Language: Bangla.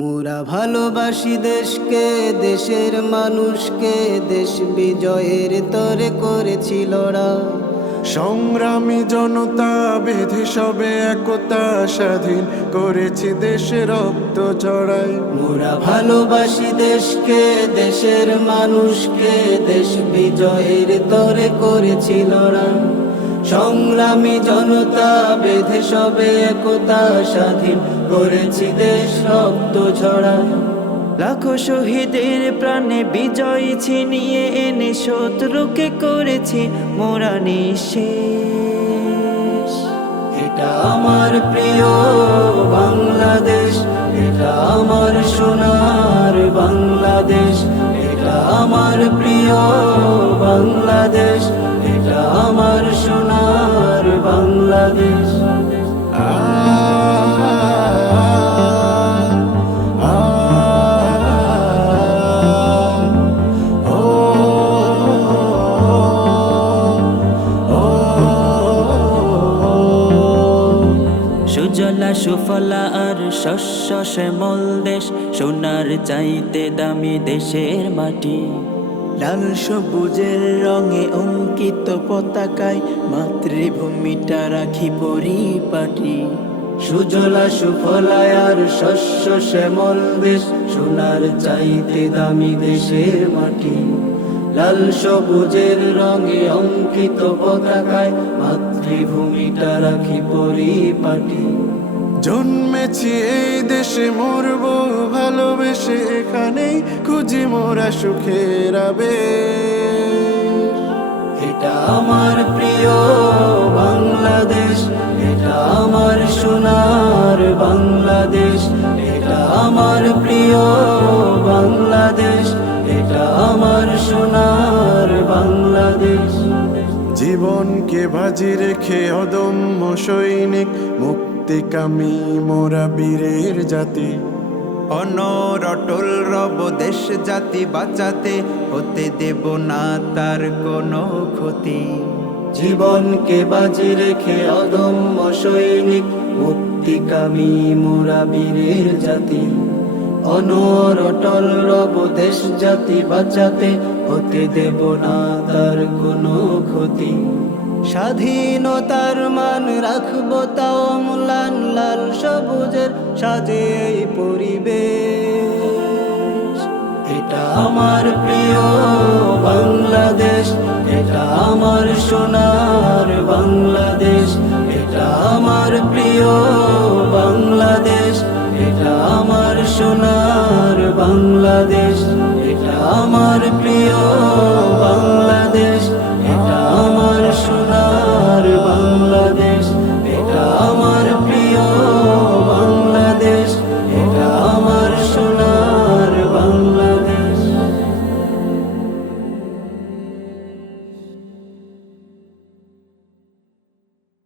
মোরা ভালোবাসি দেশকে, দেশের মানুষকে, দেশ বিজয়ের তরে করেছি লড়াই। সংগ্রামী জনতা বেঁধে সবে একতা স্বাধীন করেছি দেশে রক্ত ঝরায়। মোরা ভালোবাসি দেশকে, দেশের মানুষকে, দেশ বিজয়ের তরে করেছি লড়াই। সংগ্রামী জনতা বেঁধে সবে একতা স্বাধীন করেছি দেশ রক্ত ঝরায়। লাখো শহীদের প্রাণে বিজয় ছিনিয়ে এনে শত্রুকে করেছি মোরা নিঃশেষ। এটা আমার প্রিয় বাংলাদেশ, এটা আমার সোনার বাংলাদেশ, এটা আমার প্রিয় বাংলাদেশ, এটা আমার সোনার বাংলাদেশ। সুজলা সুফলা আর শস্য শ্যামল দেশ, সোনার চাইতে দামি দেশের মাটি। লাল সবুজের রঙে অঙ্কিত পতাকায় মাতৃভূমিটা রাখি পরিপাটি। সুজলা সুফলায় আর শস্য শ্যামল দেশ, সোনার চাইতে দামি দেশের মাটি। লাল সবুজের রঙে অঙ্কিত পতাকায় মাতৃভূমিটা রাখি পরিপাটি। জন্মেছি এই দেশে, মরবো ভালোবেসে এখানেই, খুঁজি মোরা সুখের আবেশ। এটা আমার প্রিয় বাংলাদেশ, এটা আমার সোনার বাংলাদেশ, এটা আমার প্রিয় বাংলাদেশ, এটা আমার সোনার বাংলাদেশ। জীবনকে বাজি রেখে অদম্য সৈনিক, মুক্তিকামী মোরা বীরের জাতি। অনর অটল রব দেশ জাতি বাঁচাতে, হতে দেব না তার কোনো ক্ষতি। জীবনকে বাজি রেখে অদম্য সৈনিক, মুক্তিকামী মোরা বীরের জাতি। অনর অটল রব দেশ জাতি বাঁচাতে, হতে দেব না তার কোনো ক্ষতি। স্বাধীনতার মান রাখবো তাও ম্লান, লাল সবুজের সাজে এই পরিবেশ। এটা আমার প্রিয় বাংলাদেশ, এটা আমার সোনার বাংলাদেশ, এটা আমার প্রিয় বাংলাদেশ, এটা আমার সোনার বাংলাদেশ, এটা আমার প্রিয়